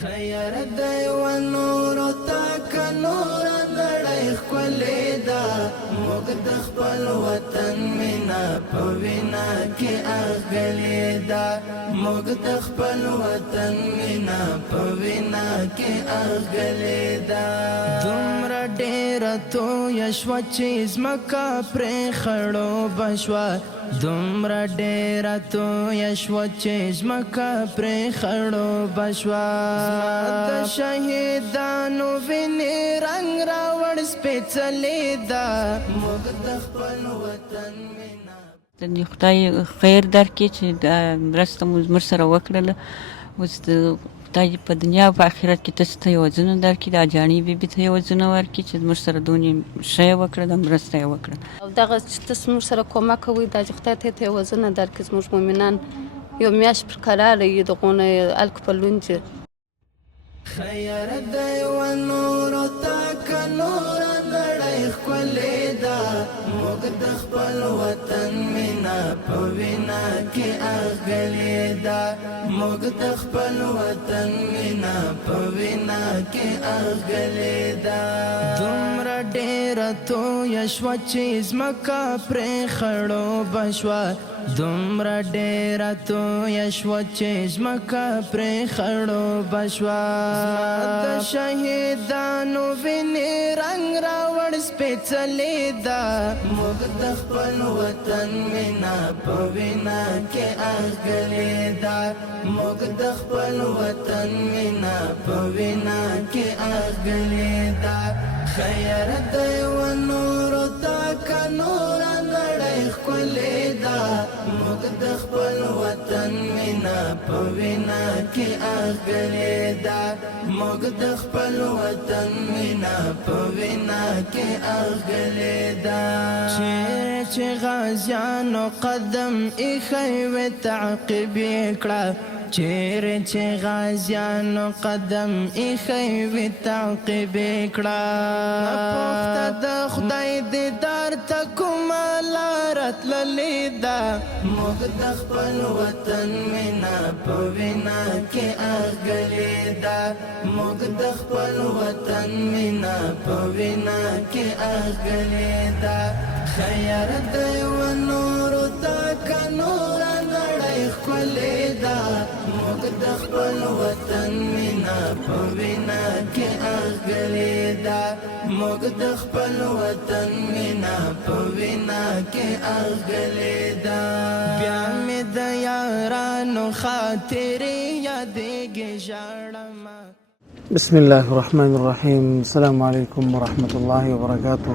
خیر دی و نورو تاک نور نړۍ ښکلې ده موږ د خپل وطن مینا په وینا کې اغلې ده موږ د خپل وطن مینا په وینا کې اغلې ده دومره ډېره تویه شوه چې ځمکه پرې خړو بشوه دومره ډېره تویه شوه چې ځمکه پرې خړو بشوه د شهیدانو وینې رنګ راوړ سپېڅلې ده موږ د خپل وطن مینا د خدای خیر درکړي چې دا مرسته مو زموږ سره وکړله اوس د خدای په دنیا او په آخرت کې تاسو ته یې وزرونه درکړي دا جانې بیبي ته یې وزرونه ورکړي چې زموږ سره دونې ښه یې وکړه دا مرسته یې وکړه او دغه چې تاسو موږ سره کومک کوئ دا چې خدای ته یې وزرونه درکړي زموږ مؤمنان یو میاشت پر کراره یي دغونه هلکه په لوند خیر دی و نورو تاک نور نړۍ ښکلې ده موږ د خپل وطن مینا په وینا کې اغلې ده موږ د خپل وطن مینا په وینا کې اغلې ده دومره ډېره تویه شوه چې ځمکه پرې خړو بشوه دومره ډېره تویه شوه چې ځمکه پرې خړو بشوه د شهیدانو وینې رنګ راوړ سپېڅلې ده موږ د خپل وطن مینا په وینا کې اغلې ده موږ د خپل وطن مینا په وینا کې اغلې ده خیر دی و نورو تاک نور نړۍ ښکلې ده موږ د خپل وطن مینا په وینا کې اغلې ده موږ د خپل وطن مینا په وینا کې اغلې ده چیرې چې غازیانو قدم ایښی وې تعقیب یې کړه چیرې چې غازیانو قدم ایښی وې تعقیب یې کړه پوښته د خدای دیدار ته کومه لاره تللې ده موږ د خپل وطن مینا په وینا کې اغلې ده موږ د خپل وطن مینا په وینا کې اغلې ده خیر دی و نورو تاک نور نړۍ ښکلې ده موږ د خپل وطن مینا په وینا کې اغلې ده موږ د خپل وطن مینا په وینا کې اغلې ده بیا مې د یارانو خاطرې یادېږي ژاړم بسم الله الرحمن الرحیم السلام علیکم ورحمة الله وبرکاته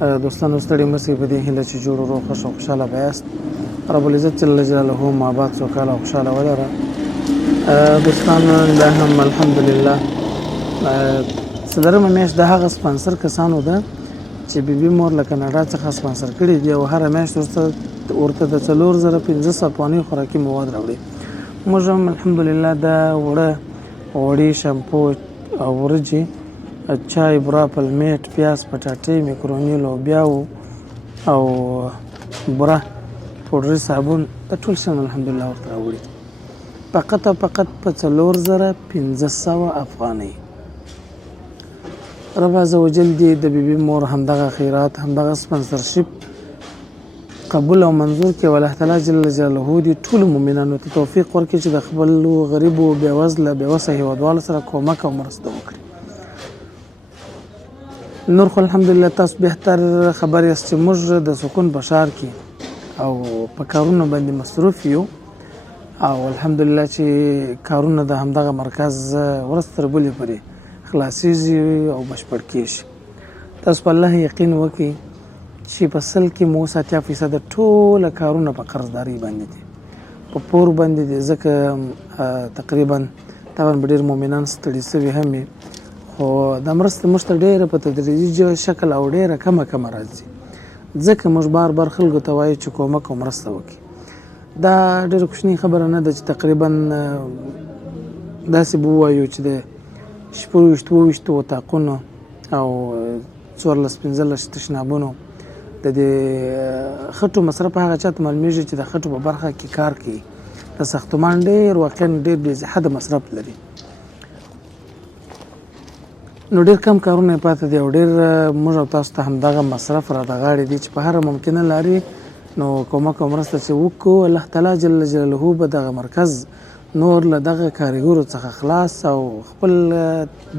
دوستانو ستړي مسئ په دې هیله چې جوړ روغ خوښ او خوشحاله به یاست رب العزت جل جلاله مو آباد سوکاله او خوشحاله ولره دوستانو دا هم الحمدلله څلورمه میاشت د هغه سپانسر کسانو ده چې بیبي مور له کاناډا څخه سپانسر کړي دي او هره میاشت ورته د 4500 افغانۍ خوراکي مواد راوړي موږ هم الحمدلله دا وړې شامپو او ورجې چای بوره پلمیټ پیاز پټاټې میکروني لوبیا او بوره پوډري صابون دا ټول شیان الحمدلله ورته راوړي فقط او فقط په 4500 افغانۍ رب عز وجل دې د بیبي مور همدغه خیرات همدغه سپانسرشپ قبول او منظور کړي والله تعالی جل جلاله دې ټول مؤمنانو ته توفیق ورکړي چې د خپل غریبو بېوزله بېوسه هیوادوالو سره کومک او مرسته وکړي نور خو الحمدلله تاسو بهتر خبر یاست چې موږ د سکون په ښار کې او په کارونو باندې مصروف یو او الحمدلله چې کارونه د همدغه مرکز ورځ تر بلې پورې خلاصیږي او بشپړ کیږي تاسو په الله یقین وکړئ چې په سل کې مو 70% ټوله کارونه په قرضداري باندې دي په پور باندې دي ځکه تقریبا طبعا ډېر مؤمنان ستړي سوي هم خو دا مرسته موږ ته ډېره په تدریجي شکل او ډېره کمه راځي ځکه موږ بار بار خلکو ته وایو چې کومک او مرسته وکړي دا ډېره کوچنۍ خبره نه ده چې تقریبا داسې به ووایو چې د 24 وطاقونو او 14-15 تشنابونو د دې خټو مصرف هغه چاته معلومیږي چې د خټو په برخه کې کار کوي د ساختمان ډېر واقعا ډېر بې حده مصرف لري نو ډېر کم کارونه یې پاتې دي او ډېر موږ او تاسو ته همدغه مصرف را د غاړې دي چې په هره ممکنه لارې نو کومک او مرسته چې وکړو الله تعالی جل جلاله به دغه مرکز نور له دغه کارګرو څخه خلاص او خپل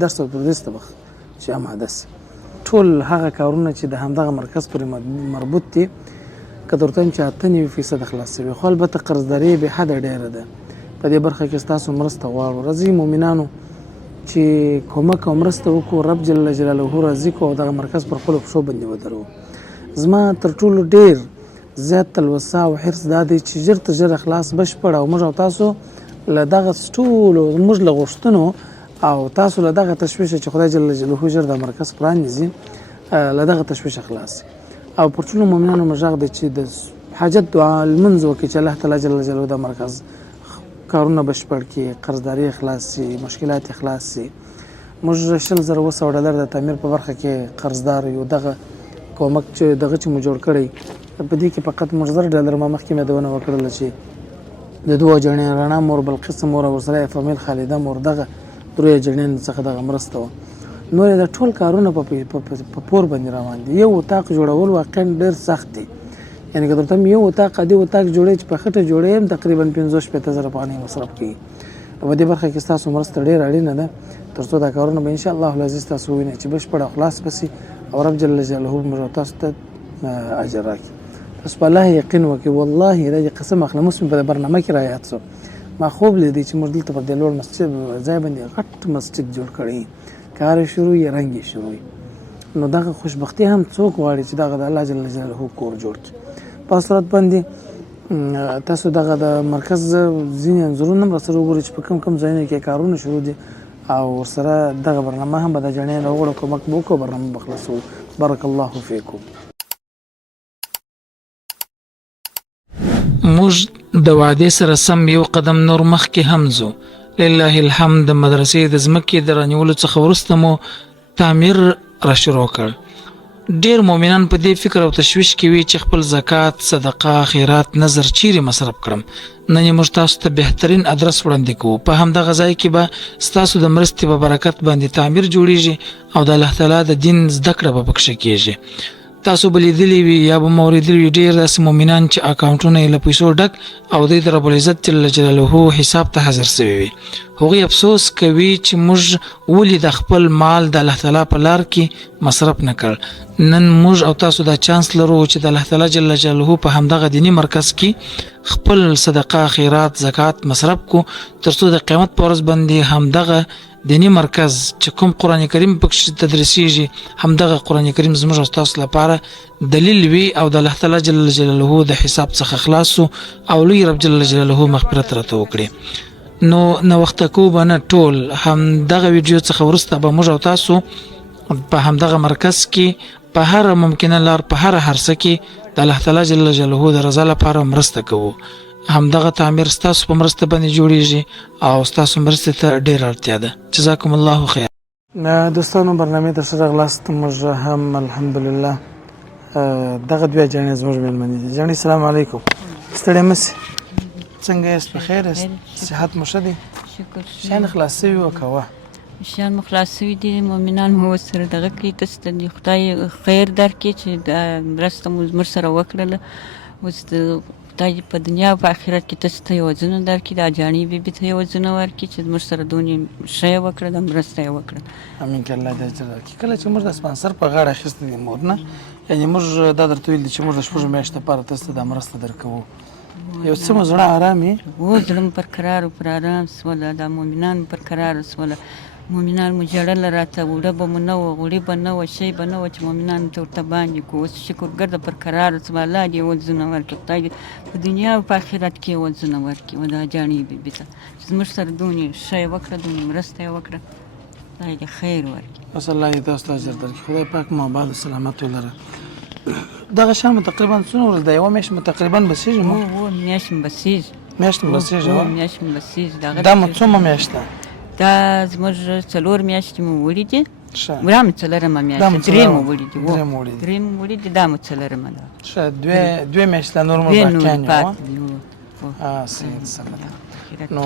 درس او تدریس ته چې آماده سي. ټول هغه کارونه چې د همدغه مرکز پورې مربوط دي که درته وایم چې 98% خلاص شوي، خو البته قرضداري بې حده ډېره ده. په دې برخه کې ستاسو مرسته غواړو. راځئ مؤمنانو چې کومک او مرسته وکړو، رب جل جلاله راضي کړو او دغه مرکز پر خپلو پښو باندې ودرو. زما تر ټولو ډېر زیات تلوسه او حرص دا دی چې ژر تر ژره خلاص بشپړ او موږ او تاسو له دغه ټولو موږ له غوښتنو او تاسو له دغه تشویشه چې خدای جل جلاله ژر د مرکز پرانیزي له دغه تشویشه خلاص او پر ټولو مؤمنانو مې غږ دی چې د حاجت دعا لمونځ وکړي چې الله تعالی جل جلاله د مرکز کارونه بشپړ کړي، قرضداري خلاص شي، مشکلات خلاص شي. موږ 100,200 ډالر د تعمیر په برخه کې قرضدار یو. دغه کومک چې دغه چې مو جوړ کړی په دې کې فقط موږ 1000 ډالر ما مخکې مدونه وکړله چې د دوه جنې رڼا مور بلقیس مور او ورسره فامیل خالده مور دغه درې جنین څخه دغه مرسته و. نور د ټول کارونه په پور باندې روان دي. یو اتاق جوړول واقعا ډېر سخت دی. یعنې که درته یو اتاق عادي اتاق جوړی چې په خټه جوړی هم تقریبا 15,000 افغانۍ مصرف کوي. په دې برخه کې ستاسو مرسته ډېره اړینه ده تر څو دا کارونه به انشاءالله العزیز تاسو ووینئ چې بشپړ او خلاص به سي او رب جل جلاله موږ تاسو ته اجر راکړي. تاسو په الله یقین وکړئ. والله دا قسم اخلم اوس مې په برنامه کې رایاد شو. ما خوب لیدی چې موږ دلته پر دې لوړ مسجد ځای باندې غټ مسجد جوړ کړی، کار شروع یې رنګ یې شروع. نو دغه خوشبختي هم څوک غواړي چې دغه د الله جل جلاله کور جوړ کړي. په صورت باندې تاسو دغه د مرکز ځینې انځورونه هم راسره وګورئ چې په کوم ځایونو کې کارونه شروع دي او ورسره دغه برنامه هم به د جنین راوړو کومک به وکړو، برنامه به خلاصوو. بارک الله فیکم. موږ د وعدې سره سم یو قدم نور مخکې هم ځو. لله الحمد. د مدرسې د ځمکې د رانیولو څخه وروسته مو تعمیر را شروع کړ. ډېر مؤمنان په دې فکر او تشویش کې وي چې خپل زکات، صدقه، خیرات، نظر چیرې مصرف کړم. نن یې موږ تاسو ته بهترین ادرس وړاندې کوو. په همدغه ځای کې به ستاسو د مرستې په برکت باندې تعمیر جوړیږي او د الله تعالی د دین زده کړه به پکښې کېږي. تاسو به لیدلی وي یا به مو اورېدلي وي ډېر داسې مؤمنان چې اکاونټونه یې له پیسو ډک او دوی د رب العزت جل جلاله حساب ته حاضر سوي وي. هغوی افسوس کوي چې موږ ولې د خپل مال د الله تعالی په لار کې مصرف نه کړ. نن موږ او تاسو دا چانس لرو چې د الله تعالی جل جلاله په همدغه دینی مرکز کې خپل صدقه، خیرات، زکات مصرف کو تر څو د قیامت په ورځ باندې همدغه دینی مرکز چې کوم قرآن کریم پکې تدریسیږي همدغه قرآن کریم زموږ او تاسو لپاره دلیل وي او د الله تعالی جل جلاله د حساب څخه خلاص او لوی رب جل جلاله مغفرت راته وکړي. نو وخت کو بنه ټول همدغه ویډیو څخه ورسته به موږ او تاسو په همدغه مرکز کې په هر ممکنه لار په هر هرڅه کې د الله تعالی جل جلاله د رضا لپاره مرسته کوو. همدغه تعمیر ستاسو په مرسته باندې جوړیږي او ستاسو مرسته ته ډېره اړتیا ده. جزاکم الله خیر. دوستانو برنامې ته ښه راغلاست. موږ هم الحمدلله دغه دوه جنې زموږ مېلمنې دي. جنې سلام علیکم. ستړی مه سئ. څنګه یاست؟ په خیر یاست؟ صحت مو ښه دی؟ شکر. شیان خلاص سوي وه که وه؟ شیان مو خلاص سوي دي. مؤمنان مو ورسره دغه کوي. تاسو ته خدای خیر درکړي چې دا مرسته مو زموږ سره وکړله. اوس د خدای په دنیا او په آخرت کې تاسو ته یې وزونه درکړي. د اجاڼۍ بیبي ته یې وزونه ورکړي چې زموږ سره دونې ښه یې وکړه، د مرسته یې وکړه. امین که الله دې اجر درکړي. کله چې موږ د سپانسر په غاړه اخیستی دی مور نه، یعنې موږ دا درته ویل دي چې موږ د 6 میاشتو لپاره تاسو ته دا مرسته درکوو. یو څه مو زړه ارام یې؟ و زړه مو پر کرار پر ارام سوله. دا مؤمنان پر کرار سوله. مؤمنان مو ژړله راته. وړه به مو نه وه، غوړي به نه وه، شی به نه وه چې مؤمنانو ته ورته باندې کړو. اوس شکرګرده پر کراره سوه. الله دې وزونه ورکړي. خدای دې په دنیا او په آخرت کې وزونه ورکړي. و د اجاڼۍ بیبي ته چې زموږ سره دونې ښه یې وکړه، دونې مرسته یې وکړه. خدای دې خیر ورکړي. بس الله دې تاسو ته اجر درکړي. خدای پاک مو آباد سلامت ولره. دغه شان مو تقریبا څومره ورځ ده؟ یوه میاشت مو تقریبا بسیږي مو؟ میاشت مو بسیږي. میاشت مو بسیږي؟ میاشت مو بسیږي. دا مو څومره میاشت ده؟ دا زموږ 4 میاشتې مو وړي دي. ښه. دا مو 4مه میاشت. 3 مو وړي دي. 3 مو وړي دي. دا مو 4مه ده. ښه. 2 میاشتې نور مو باقیان یو. صحیح سمه ده. نو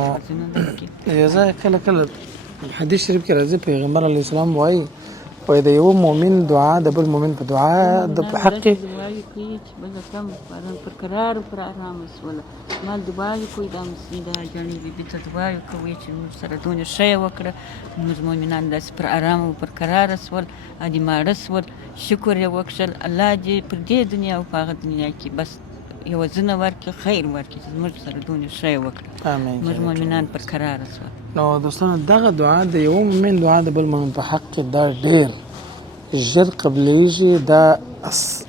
یو ځای کله کله حدیث شریف کې راځي پیغمبر علیه السلام وایي وایي د یو مؤمن دعا د بل مؤمن په دعا د حق کې دعایې کوي چې بل کم پر قرار پر آرام سوله ما دعایې کوي دا جانې بیبي ته دعایې کوي چې موږ سره دونه ښه یې وکړه موږ مؤمنان داسې پر آرام او پر قراره سول ادي ماړه سول شکر یې وکړل الله دې پر دې دنیا او په هغه دنیا کې بس یوازونه ورکړي خیر ورکړي چې موږ سره دونه ښه یې وکړه آمین موږ مؤمنان پر قراره سول نو دوستانو دغه دعا د یو مؤمن دعا د بل مؤمن په حق کې دا ډېر ژر قبلیږي دا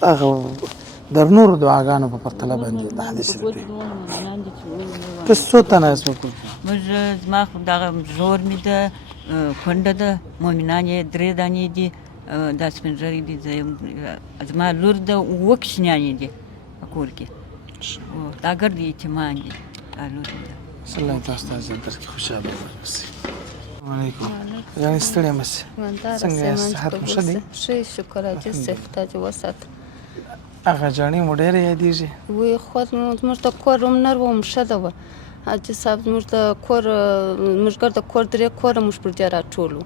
هغه در نور دعاګانو په پرتله باندې د حدیث شریف ته څو تنه یې وکړو موږ زما خو دغه زور مې ده کونډه ده مؤمنان یې 3 دانې دي دا سپینږیري دي زما لور ده 7 کوچنیانې دي په کور کې دا ګرد یتیمان دي دا لور ده صلی الله تاسو ته اجر درکړي خوشاله اوسئ علیکم یعنی ستړي مشه څنګه یاست صحت مو ښه دی ښه شکر اجي صحت اجي وسات هغه جانې مو ډېره یادېږي وی خو زموږ د کور نر وم ښه ده وه حاجي صاحب زموږ د کور زموږ ګر د کور 3 کوره موږ پر دې راټولو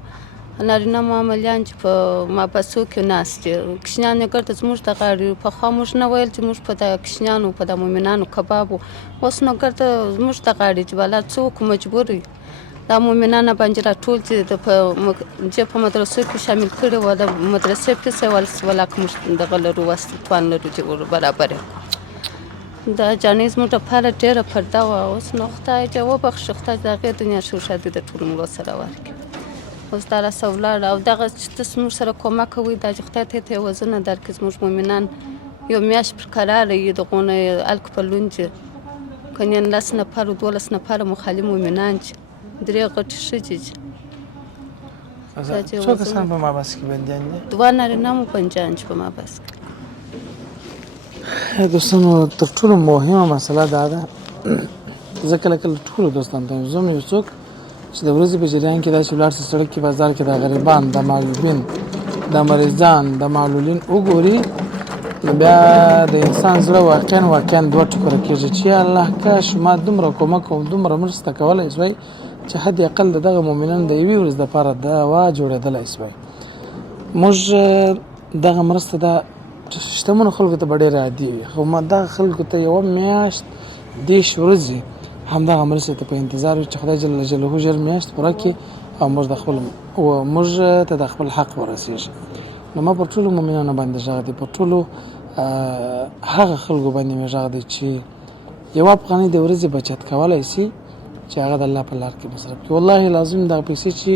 نارینه معمولیان چې په مابسو کې ناست دي کوچنیان یې ګر د زموږ د غاړې پخوا موږ نه ویل چې موږ په د کوچنیانو په د مؤمنانو کبابو اوس نو ګر د زموږ د غاړې چې بالا څوک مجبور وي دا مؤمنان باندې راټول چې په مدرسو کې شامل کړي وو د مدرسې پیسې ولاک موږ دغه لرو توان لرو چې برابر دا جانې زموږ لپاره ډېره پرده وه اوس نو خدای دې وبخښي خدای د هغې دنیا شوشادي د ټولو مړو سره ورکړي اوس دا راسه ولاړه او دغه چې ته زموږ سره کومک کوئ دا چې خدای ته یې وزنه درکړي زموږ مؤمنان یو میاشت پر قراره یي دغونه الک په لونج کنې 10 نفر 12 نفر مخالف مؤمنان چې 3 غټ ښځې څو کسان په مابس کې بندیان دي 2 نارینه مو بندیان چې په مابس کې دوستانو تر ټولو مهمه مسله دا ده زه کله کله ټولو دوستانو ته زه یو څوک چې د ورځې په جریان کې داسې ولاړ سي سړک کې بازار کې د غریبان د معلولین د مریضان د معلولین وګوري نو بیا د انسان زړه واقعا 2 ټوکره کېږي چې الله کاش ما دومره کومک او دومره مرسته کولی شوی چې حد اقل دغه مؤمنان د یوې ورځې دپاره دوا جوړېدلی شوی موږ دغه مرسته د شتمنو خلکو ته به ډېره عادي وي خو دغه خلکو ته یوه میاشت 10 ورځې همدغه مرستې ته په انتظار وي چې خدای جل جلاله ژر میاشت پوره کړي او موږ ته د خپل حق ورسېږي نو ما پر ټولو مؤمنانو باندې غږ دی پر ټولو هغه خلکو باندې مې غږ دی چې یو افغانۍ د ورځې بچت کولی شي چې هغه د الله په لار کې مصرف کړي والله لازم دغه پیسې چې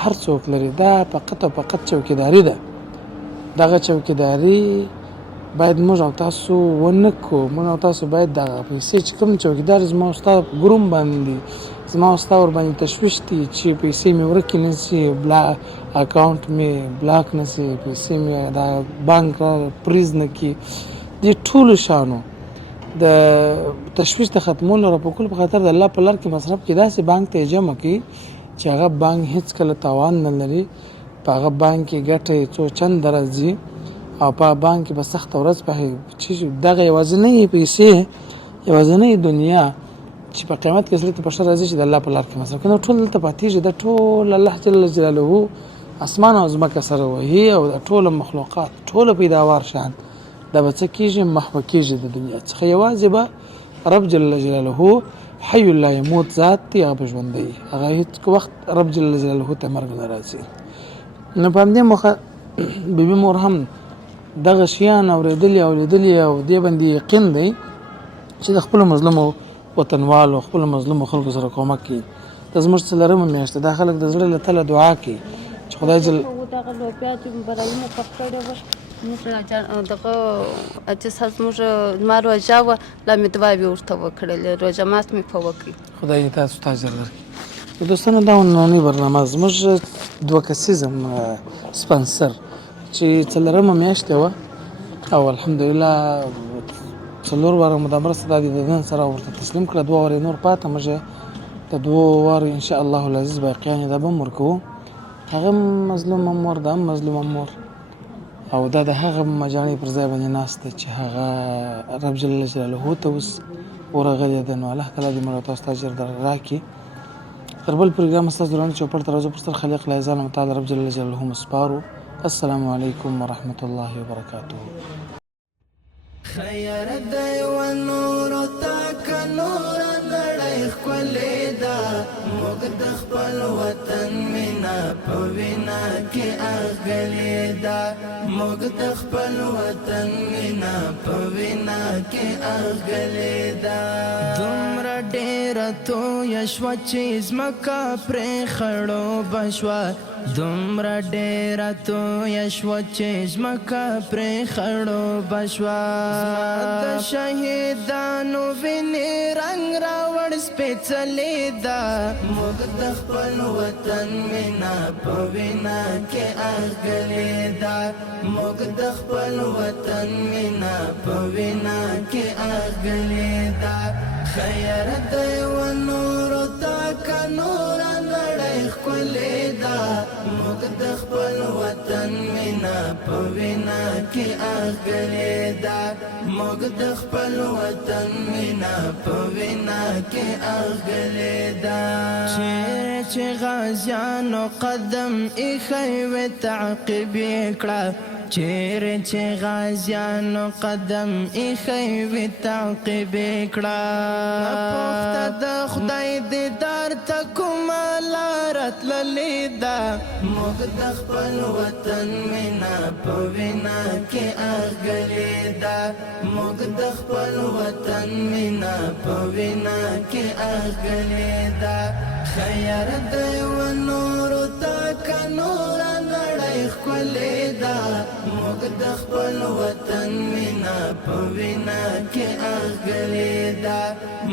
هر څوک لري دا فقط او فقط چوکیداري ده دغه چوکیداري باید موږ او تاسو ونه کړو موږ او تاسو باید دغه پیسې چې کوم چوکیدار زما او ستا په ګروم باندې زما او ستا ورباندې تشویش دي چې پیسې مې ورکې نه شي اکاونټ مې بلاک نه شي پیسې مې د بانک پریز نه کړي دې ټولو شانو د تشویش د ختمولو را په کول په خاطر د الله په لار کې مصرف کې داسې بانک ته جمع کړي چې هغه بانک هیڅ کله تاوان نه لري په هغه بانک کې ګټه څو چند راځي او په بانک کې به سخت ورځ په چې دغه یوازینۍ پیسې یوازینۍ دنیا چې په قیامت کې سړي ته بشر راځي چې د الله په لار کې مصرف کړي ټول دلته پاتېږي د ټول الله جل جلاله اسمان او ځمکه سره وهي او د ټول مخلوقات ټول پیداوار شان دا به څه کېږي محو کېږي د دنیا څخه یوازې به رب جل جلاله حی لا یموت ذات دی هغه به ژوندی هغه هیڅ وخت رب جل جلاله ته مرګ نه راځي نو په همدې موخه بیبي مور هم دغه شیان اورېدلي او لیدلي او دې باندې یقین دی چې د خپلو مظلومو وطنوالو خپلو مظلومو خلکو سره کومک کوي ته زموږ څلورمه میاشت دا خلک د زړه له تله دعا کوي چې خدای جل دغه لوبیا چې برایونه پخ کړی وه موږ دغه اجساس موږ زما روژه وه لا مې دعاوې ورته وکړلې روژه مات مې په وکړي خدای دې تاسو ته اجر درکړي دوستانو دا نننۍ برنامه زموږ 2 کسیزه سپانسر چې څلورمه میاشت وه او الحمدلله 4 واره مو د مرسته د دین سره ورته تسلیم کړه 2 واره نور پاته موږ د 2 واره ان شاء الله العزیز باقیان دا به ورکوو هغه مظلوم مور دا مظلوم مور او دا د هغه مجاني پر ځای باندې ناست چې هغه رب جل جلاله ته اوس ورغلی ده نو الله تعالی دې موږ تاسو ته اجر راکړي تر بل پروګرام ستاسو درانه چوپړ ته راځو پر خالق لایزال متعال رب جل جلاله مسپارو. السلام علیکم ورحمة الله وبرکاته. خیر دی و نور تاک نور نړۍ ښکلې ده موږ د خپل وطن مینا په وینا کې اغلې ده موږ د خپل وطن مینا په وینا کې اغلې ده دومره ډېره تویه شوه چې ځمکه پرې خړو بشوه دومره ډېره تویه شوه چې ځمکه پرې خړو بشوه د شهیدانو وینې رنګ راوړ سپېڅلې ده موږ د خپل وطن مینا په وینا کې اغلې ده موږ د خپل وطن مینا په وینا کې اغلې ده خیر دی و نورو تاک نور نړۍ ښکلې ده موږ د خپل وطن مینا په وینا کې اغلې ده موږ د خپل وطن مینا په وینا کې اغلې ده چیرې چې غازیانو قدم ایښی وې تعقیب یې کړه چیرې چې غازیانو قدم ایښی وې تعقیب یې کړه پوښته د خدای دیدار ته کومه لاره تللې ده موږ د خپل وطن مینا په وینا کې اغلې ده موږ د خپل وطن مینا په وینا کې اغلې ده خیر دی و نورو تاک نور نړۍ ښکلې ده موږ د خپل وطن مینا په وینا کې اغلې ده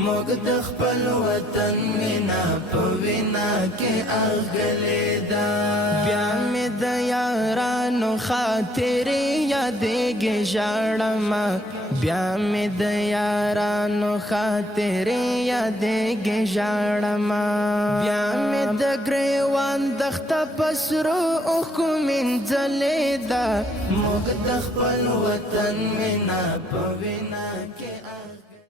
موږ د خپل وطن مینا په وینا کې اغلې ده بیا مې د یارانو خاطرې یادېږي ژاړمه بیا مې د یارانو خاطرې یادېږي ژاړمه بیا مې د ګریوان دښته په سرو اوښکو مینځلې ده موږ د خپل وطن مینا په وینا کې